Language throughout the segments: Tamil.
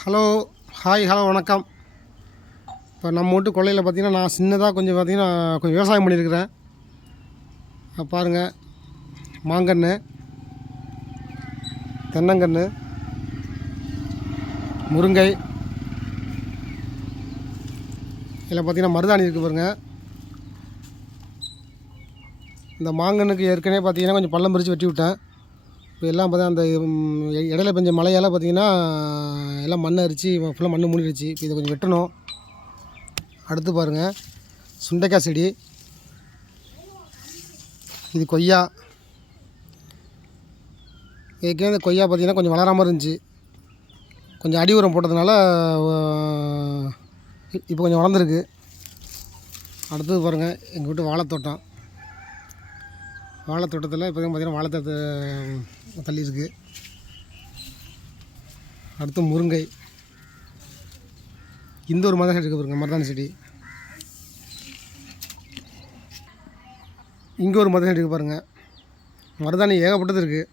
ஹலோ ஹாய் ஹலோ வணக்கம். இப்போ நம்ம வீட்டு கொள்ளையில் பார்த்தீங்கன்னா நான் சின்னதாக கொஞ்சம் பார்த்திங்கன்னா கொஞ்சம் விவசாயம் பண்ணியிருக்கிறேன். பாருங்கள் மாங்கன்று தென்னங்கன்று முருங்கை. இதில் பார்த்திங்கன்னா மருதாணி இருக்குது பாருங்கள் இந்த மாங்கன்னுக்கு ஏற்கனவே பார்த்திங்கன்னா கொஞ்சம் பள்ளம் பிரித்து வெட்டி விட்டேன். இப்போ எல்லாம் பார்த்தா அந்த இடையில பெஞ்ச மழையால் பார்த்தீங்கன்னா எல்லாம் மண் அரிச்சு ஃபுல்லாக மண் மூடிடுச்சு இப்போ இதை கொஞ்சம் வெட்டணும். அடுத்து பாருங்கள் சுண்டைக்காய் செடி. இது கொய்யா. ஏற்கனவே இந்த கொய்யா பார்த்தீங்கன்னா கொஞ்சம் வளராமல் இருந்துச்சு. கொஞ்சம் அடி உரம் போட்டதுனால இப்போ கொஞ்சம் வளர்ந்துருக்கு. அடுத்தது பாருங்கள் எங்கள் வீட்டு வாழைத்தோட்டம். வாழைத்தோட்டத்தில் இப்போ பார்த்தீங்கன்னா வாழைத்தோட்ட தள்ளி இருக்குது அடுத்து முருங்கை. இந்த ஒரு மரம் செடி பாருங்க மருதாணி செடி. இங்கே ஒரு மருதாணி செடி பாருங்கள் மருதாணி ஏகப்பட்டது இருக்குது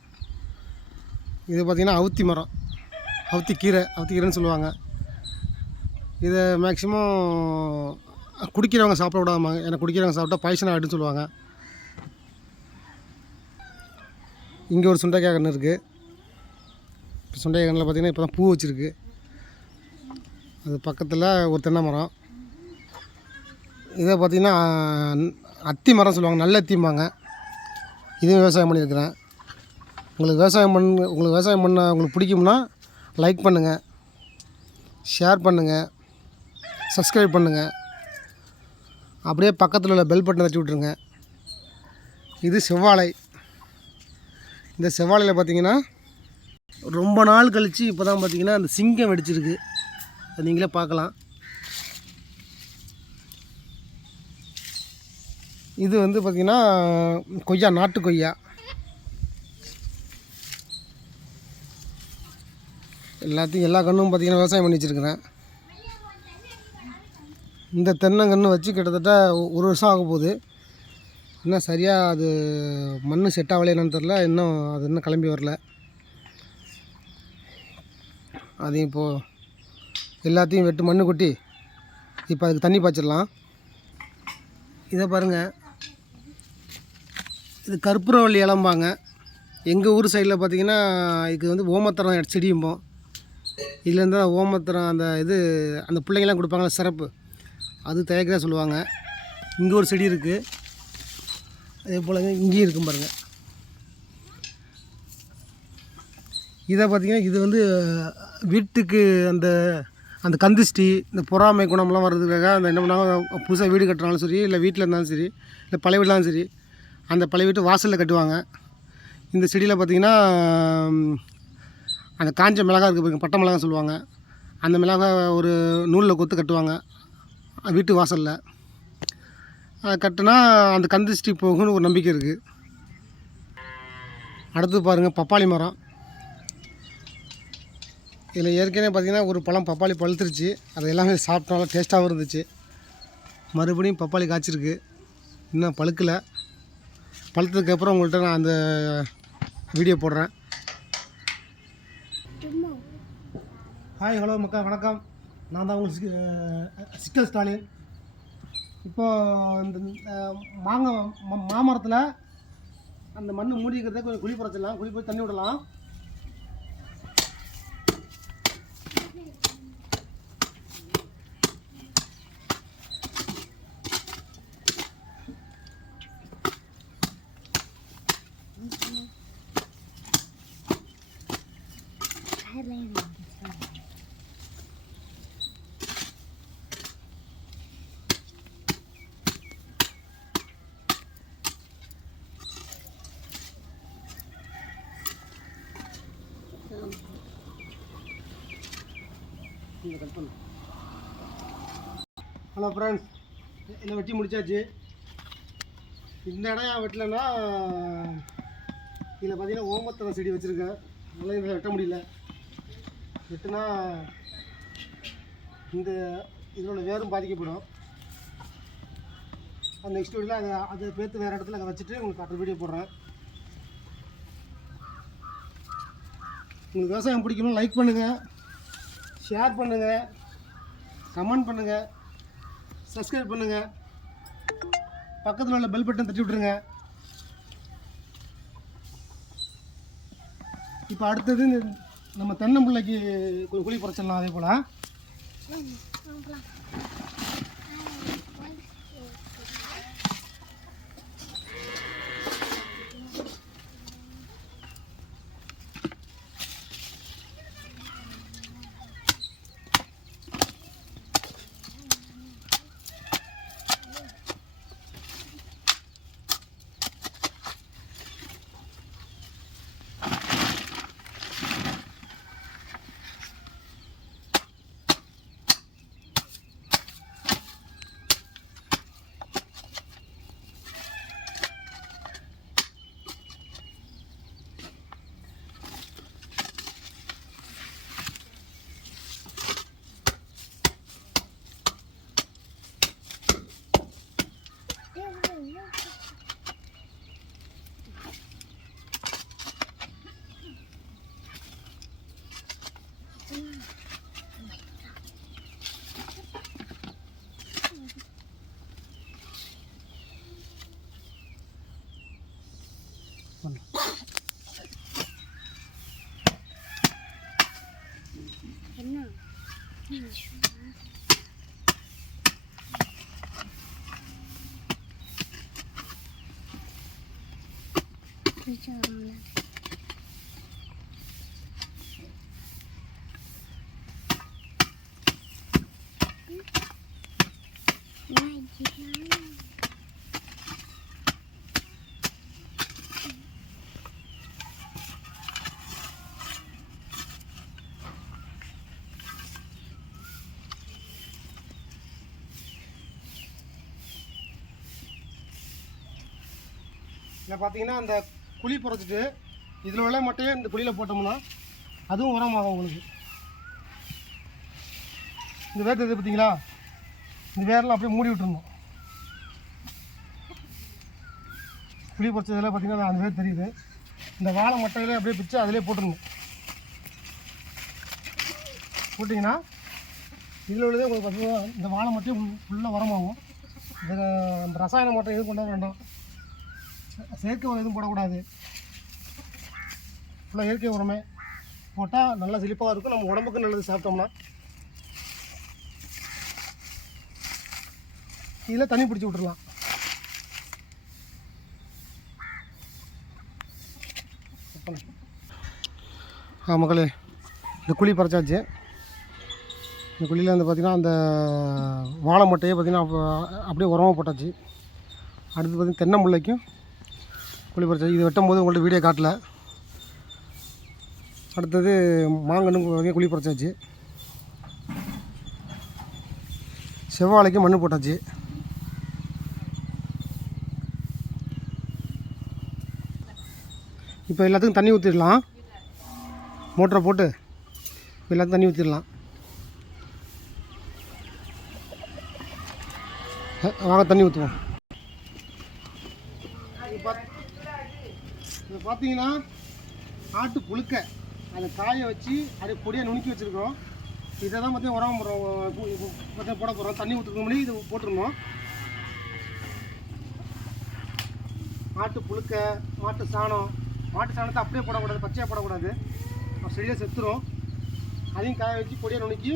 இது பார்த்திங்கன்னா அவுத்தி மரம். அவுத்தி கீரை அவுத்தி கீரைன்னு சொல்லுவாங்க. இதை மேக்ஸிமம் குடிக்கிறவங்க சாப்பிட விடாமல் ஏன்னா குடிக்கிறவங்க சாப்பிட்டா பாய்சன் ஆகிடுன்னு சொல்லுவாங்க. இங்கே ஒரு சுண்டைக்காய் கன்று இருக்குது இப்போ சுண்டைக்காய் கண்ணில் பார்த்தீங்கன்னா இப்போ தான் பூ வச்சுருக்கு. அது பக்கத்தில் ஒரு தென்னை மரம். இதை பார்த்திங்கன்னா அத்தி மரம் சொல்லுவாங்க நல்ல அத்திம்பாங்க. இதுவும் விவசாயம் பண்ணியிருக்கிறேன். உங்களுக்கு விவசாயம் பண்ண உங்களுக்கு விவசாயம் பண்ண உங்களுக்கு பிடிக்கும்னா லைக் பண்ணுங்கள் ஷேர் பண்ணுங்கள் சப்ஸ்கிரைப் பண்ணுங்கள் அப்படியே பக்கத்தில் உள்ள பெல் பட்டனை தட்டி விட்ருங்க இது செவ்வாழை. இந்த செவ்வாழையில் பார்த்தீங்கன்னா ரொம்ப நாள் கழித்து இப்போ தான் பார்த்தீங்கன்னா அந்த சிங்கம் வெடிச்சிருக்கு. அது நீங்களே பார்க்கலாம். இது வந்து பார்த்திங்கன்னா கொய்யா நாட்டு கொய்யா. எல்லாத்தையும் எல்லா கன்றும் பார்த்திங்கன்னா விவசாயம் பண்ணி வச்சுருக்கிறேன். இந்த தென்னங்கன்று வச்சு கிட்டத்தட்ட ஒரு வருஷம் ஆக போகுது இன்னும் சரியாக அது மண் செட் ஆகலை என்னன்னு தெரில இன்னும் அது இன்னும் கிளம்பி வரல. அதையும் இப்போது எல்லாத்தையும் வெட்டு மண்ணு கொட்டி இப்போ அதுக்கு தண்ணி பாய்ச்சிடலாம். இதை பாருங்கள் இது கற்பூரவள்ளி இளம்பாங்க. எங்கள் ஊர் சைடில் பார்த்தீங்கன்னா இதுக்கு வந்து ஓமத்தரம் செடியும்போம் இதுலேருந்து தான் ஓமத்தரம் அந்த இது அந்த பிள்ளைங்களாம் கொடுப்பாங்களே சிறப்பு. அது தயாரிக்கிறதா சொல்லுவாங்க. இங்கே ஒரு செடி இருக்குது அதே போல் இங்கேயும் இருக்கும் பாருங்கள் இதை பார்த்தீங்கன்னா இது வந்து வீட்டுக்கு அந்த அந்த கந்திஷ்டி இந்த பொறாமை குணம்லாம் வர்றதுக்காக அந்த என்ன பண்ணாங்க புதுசாக வீடு கட்டுறாலும் சரி இல்லை வீட்டில் இருந்தாலும் சரி இல்லை பழைய வீடுலாம் சரி அந்த பழைய வீட்டு வாசலில் கட்டுவாங்க. இந்த செடியில் பார்த்திங்கன்னா அந்த காஞ்ச மிளகா இருக்குது பாருங்க பட்டை மிளகா சொல்லுவாங்க. அந்த மிளகா ஒரு நூலில் கொத்து கட்டுவாங்க வீட்டு வாசலில். கட்டினா அந்த கந்திஷ்டி போகும்னு ஒரு நம்பிக்கை இருக்குது அடுத்து பாருங்கள் பப்பாளி மரம். இதில் ஏற்கனவே பார்த்திங்கன்னா ஒரு பழம் பப்பாளி பழுத்துருச்சு. அது எல்லாமே சாப்பிட்டாலும் டேஸ்ட்டாகவும் இருந்துச்சு. மறுபடியும் பப்பாளி காய்ச்சிருக்கு. இன்னும் பழுக்கலை. பழுத்ததுக்கப்புறம் உங்கள்கிட்ட நான் அந்த வீடியோ போடுறேன். ஹாய் ஹலோ மக்கா வணக்கம். நான் தான் உங்களுக்கு சிக்கல் ஸ்டாலின். இப்போ இந்த மாங்க மாமரத்தில் அந்த மண் மூடி இருக்கிறத கொஞ்சம் குழி பறச்சிடலாம் குழி போய் தண்ணி விடலாம். இதை கட் பண்ணு ஹலோ ஃப்ரெண்ட்ஸ் இதை வெட்டி முடிச்சாச்சு. இந்த இடம் ஏன் வெட்டலைன்னா இதில் பார்த்தீங்கன்னா ஓமத்தலை செடி வச்சுருக்கேன். அதனால் இதில் வெட்ட முடியல. வெட்டினா இந்த இதோட வேரும் பாதிக்கப்படும். அந்த நெக்ஸ்ட் வீடியோவில் அதை அதை பேர்த்து வேறு இடத்துல அதை வச்சுட்டு உங்களுக்கு அடுத்த வீடியோ போடுறேன். உங்களுக்கு விவசாயம் பிடிக்கணும் லைக் பண்ணுங்கள் ஷேர் பண்ணுங்கள் கமெண்ட் பண்ணுங்கள் சப்ஸ்கிரைப் பண்ணுங்கள் பக்கத்தில் உள்ள பெல் பட்டன் தட்டி விட்ருங்க இப்போ அடுத்தது நம்ம தென்னம்பிள்ளைக்கு கு- குழி குறைச்சிடலாம் அதே போல். பார்த்தீங்கன்னா அந்த குழி பறிச்சிட்டு இதில் உள்ள மட்டையே இந்த குழியில் போட்டோம்னா அதுவும் உரமாகும் உங்களுக்கு. இந்த வேர் தெரியுது பார்த்தீங்களா இந்த வேரெல்லாம் அப்படியே மூடி விட்டுருணும் குழி பறிச்சதில் பார்த்தீங்கன்னா அந்த வேர் தெரியுது. இந்த வாழை மட்டையிலே அப்படியே பிச்சு அதிலே போட்டுருணும் போட்டிங்கன்னா இதில் உள்ளதே உங்களுக்கு பார்த்தீங்கன்னா இந்த வாழை மட்டையும் ஃபுல்லாக உரமாகும். இந்த ரசாயன மட்டை எதுவும் கொண்டாட வேண்டாம். செயற்கை உரம் எதுவும் போடக்கூடாது. ஃபுல்லாக இயற்கை உரமே. போட்டால் நல்லா செழிப்பாக இருக்கும். நம்ம உடம்புக்கு நல்லது சாப்பிட்டோம்னா. இதில் தண்ணி பிடிச்சி விட்டுறலாம். ஆ மக்களே இந்த குழி பறைச்சாச்சு. இந்த குழியில் வந்து பார்த்திங்கன்னா அந்த வாழை மட்டையை பார்த்திங்கன்னா அப்படியே உரமாக போட்டாச்சு. அடுத்து பார்த்திங்கன்னா தென்னம்பிள்ளைக்கும் குழி பறிச்சாச்சு இது வெட்டும் போது உங்கள்ட்ட வீடியோ காட்டல. அடுத்தது மாங்கன்று பார்த்திங்கன்னா குழி பறிச்சாச்சு செவ்வாழைக்கு மண் போட்டாச்சு. இப்போ எல்லாத்துக்கும் தண்ணி ஊற்றிடலாம் மோட்டரை போட்டு இப்போ எல்லாத்துக்கும் தண்ணி ஊற்றிடலாம் வாங்க தண்ணி ஊற்றுவோம் இது பார்த்தீங்கன்னா ஆட்டு புழுக்க அதை காய வச்சு அப்படியே பொடியாக நுணுக்கி வச்சுருக்கோம் இதை தான் பார்த்தீங்கன்னா உரம் போடுறோம் போட போகிறோம் தண்ணி ஊற்றுறதுக்கு முன்னாடி இது போட்டிருந்தோம். ஆட்டு புழுக்க மாட்டு சாணம். மாட்டு சாணத்தை அப்படியே போடக்கூடாது பச்சையாக போடக்கூடாது. சரியாக செடியாக செத்துரும். அதையும் காய வச்சு பொடியாக நுணுக்கி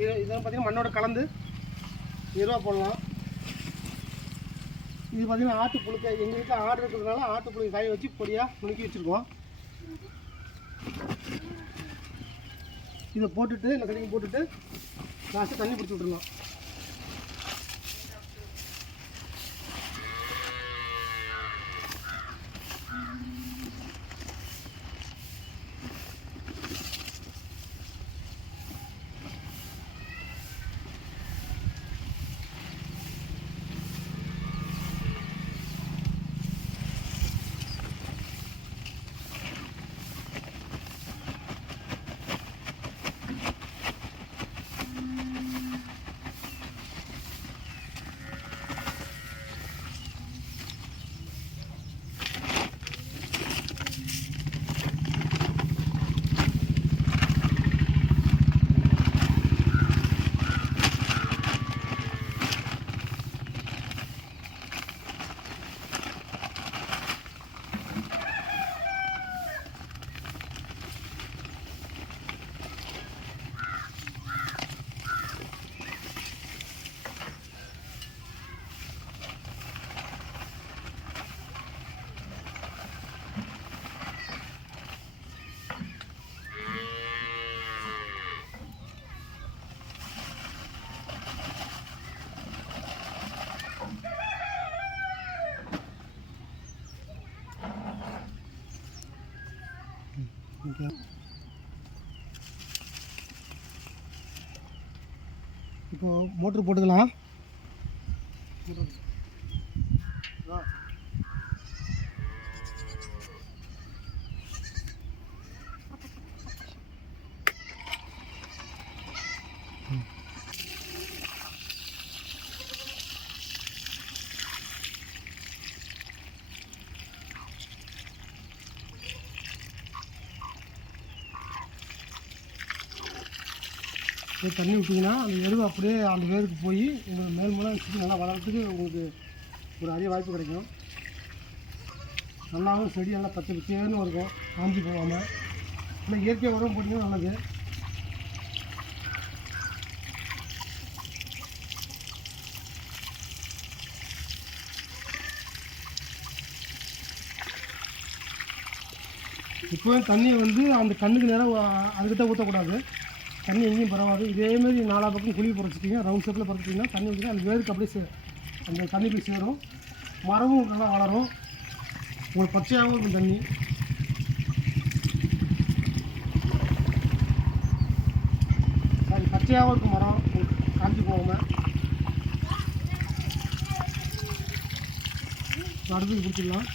இதெல்லாம் பார்த்தீங்கன்னா மண்ணோட கலந்து எருவாக போடலாம். இது பார்த்தீங்கன்னா ஆட்டு புழுக்க எங்கள் வீட்டில் ஆடு இருக்கிறதுனால ஆட்டு புழுக்க காய வச்சு பொடியாக நுணுக்கி வச்சுருக்கோம். இதை போட்டுட்டு இந்த கடைக்கு போட்டுட்டு லாஸ்ட்டு தண்ணி பிடிச்சி விட்ருலாம் ஓகே இப்போ மோட்ரு போட்டுக்கலாம் மோட்ரு ஆ இது தண்ணி விட்டிங்கன்னா அந்த எருவு அப்படியே அந்த வேருக்கு போய் உங்களுக்கு மேல் மேலே நல்லா வளர்கிறதுக்கு உங்களுக்கு ஒரு அரிய வாய்ப்பு கிடைக்கும். நல்லாவும் செடி நல்லா பச்சை பச்சைன்னு இருக்கும் காஞ்சி போகாமல் இல்லை இயற்கை உரம் போட்டிங்கன்னா நல்லது. இப்போவும் தண்ணியை வந்து அந்த கண்ணுக்கு நேரம் அதுக்கிட்ட ஊற்றக்கூடாது தண்ணி எங்கேயும் பரவாது. இதேமாரி நாலா பக்கம் குழி பறிச்சிட்டிங்க ரவுண்ட் ஷேப்பில் பறிச்சிட்டிங்கன்னா தண்ணி ஊற்றினா அந்த வேருக்கு அப்படியே சே அந்த தண்ணி போய் சேரும். மரமும் நல்லா வளரும். உங்களுக்கு பச்சையாகவும் இருக்கும் தண்ணி. சரி பச்சையாகவும் இருக்கும் மரம். காஞ்சி போகாமல் அடுத்தது பிடிச்சிடலாம்.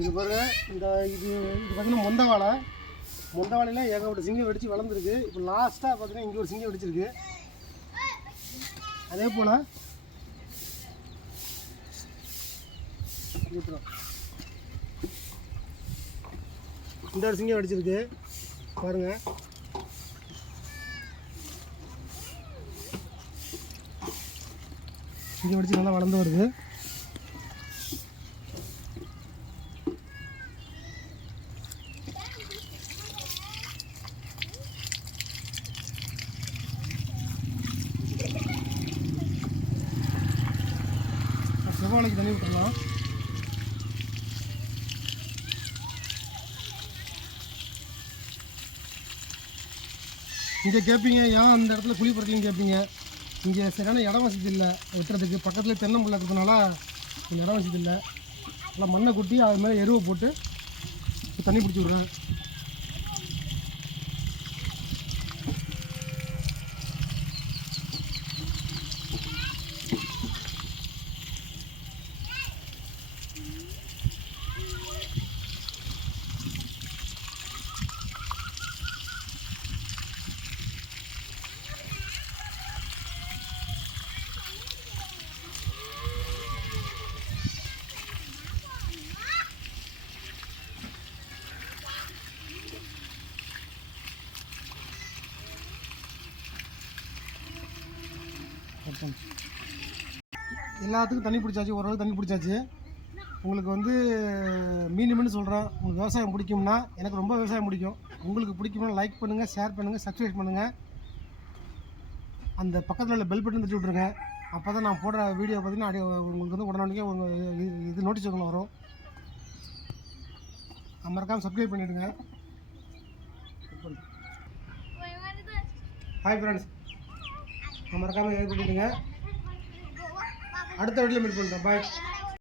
இது பாருங்க இந்த இது இது பார்த்தீங்கன்னா மொந்த வாழை மொந்த வாழையில ஏகப்பட்ட சிங்கம் வெடிச்சு வளர்ந்துருக்கு. இப்போ லாஸ்ட்டாக பார்த்தீங்கன்னா இங்கே ஒரு சிங்கம் வெடிச்சிருக்கு. அதே போல். இந்த ஒரு சிங்கம் வெடிச்சிருக்கு. பாருங்க. சிங்கம் வெடிச்சு நல்லா வளர்ந்து வருது செவ்வாழைக்கு தண்ணி விட்டுறலாம் இங்கே கேட்பீங்க ஏன் அந்த இடத்துல குழி பறக்கலன்னு கேட்பீங்க இங்கே சரியான இடம் வசதி இல்லை. வெட்டுறதுக்கு பக்கத்தில் தென்னம்புள்ள இருக்கிறதுனால கொஞ்சம் இடம் வசதி இல்லை. நல்லா மண்ணை கொட்டி அது மேலே எருவை போட்டு தண்ணி பிடிச்சி விட்றேன். எல்லாத்துக்கும் தண்ணி பிடிச்சாச்சு ஓரளவுக்கு தண்ணி பிடிச்சாச்சு. உங்களுக்கு வந்து மீனிமம்னு சொல்கிறேன் உங்களுக்கு விவசாயம் பிடிக்கும்னா எனக்கு ரொம்ப விவசாயம் பிடிக்கும். உங்களுக்கு பிடிக்கும்னா லைக் பண்ணுங்கள் ஷேர் பண்ணுங்கள் சப்ஸ்கிரைப் பண்ணுங்கள் அந்த பக்கத்தில் உள்ள பெல் பட்டன் தச்சு விட்ருங்க அப்போ தான் நான் போடுற வீடியோ பார்த்தீங்கன்னா அடி உங்களுக்கு வந்து உடனே உங்கள் இது- இது நோட்டீஸ் வரும். மறக்காமல் சப்ஸ்கிரைப் பண்ணிவிடுங்க ஹாய் ஃப்ரெண்ட்ஸ் மறக்காமல் பண்ணிவிடுங்க அடுத்த வீட்டில் மீட் பண்ணுறேன் பாய்